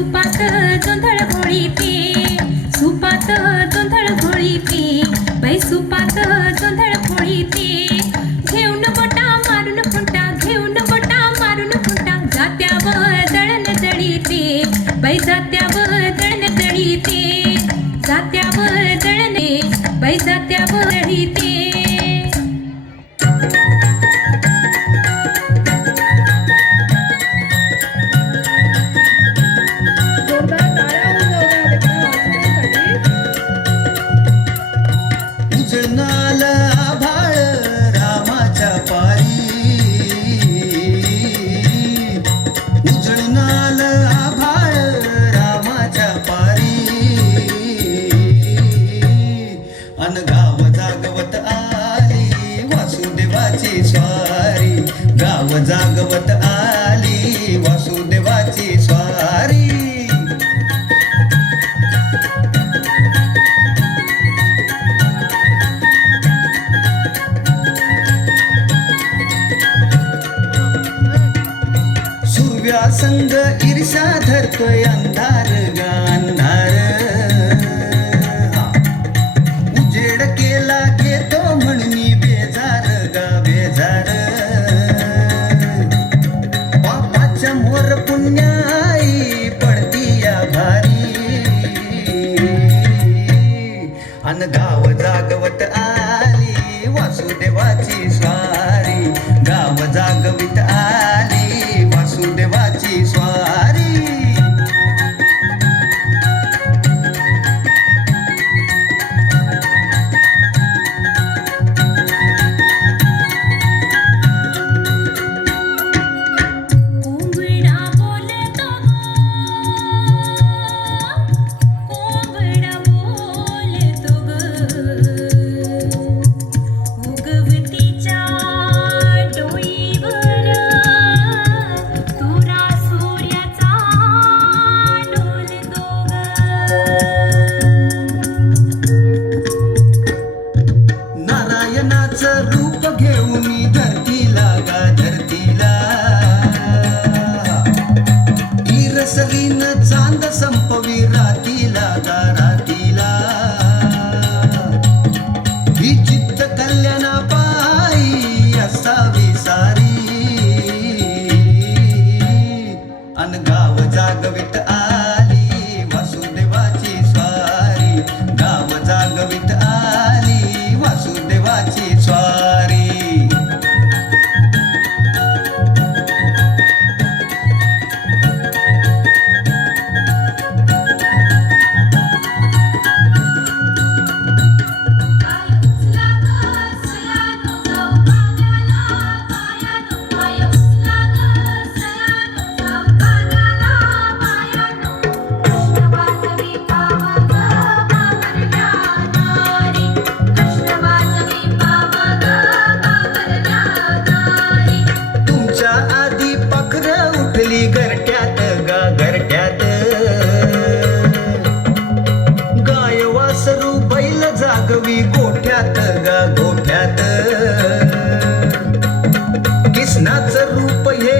सुपात जोंधळ घोळीते, सुपात जोंधळ घोळीते, बाई सुपात जोंधळ घोळीते. घेऊन बोटा मारून खुंटा, घेऊन बोटा मारून खुंटा, जात्यावर दळण दळीते, बाई जात्यावर दळण दळीते, जात्यावर दळणे, बाई जात्यावर दळीते. उजळणाल आभाळ रामाच्या पारी, उजळणाल आभाळ रामाच्या पारी. अन गाव जागवत आली वासुदेवाची स्वारी, गाव जागवत आली वासुदेवाची स्वारी. संग ईर्षा धरतोय अंधार ग अंधार, उजेड केला घेतो म्हणून बेजार ग बेजार. पापाच्या मोर पुण्याई पडती या भारी, अन गाव जागवत आली वासुदेवाची स्वारी, गाव जागवित आली वासुदेवाची स्वारी. कोंबडा बोलतो कोंबडा बोलतो उगवतीच्या डोईवर तुरा सूर्याचा डोलतो नारायणाचं रूप घेऊन धरतीला गा धरतीला, इरसलीन चांद संपवी रातीला गा रातीला. ही चित्त कल्याणा पायी असावी सारी, अन गाव जागवित आली वासुदेवाची स्वारी, गाव जागवित आली वासुदेवाची स्वारी. तुमच्या आधी पाखरं उठली घरट्यात गा घरट्यात, गाय वासरू बैल जागवी गोठ्यात गा गोठ्यात. कृष्णाचं रूप हे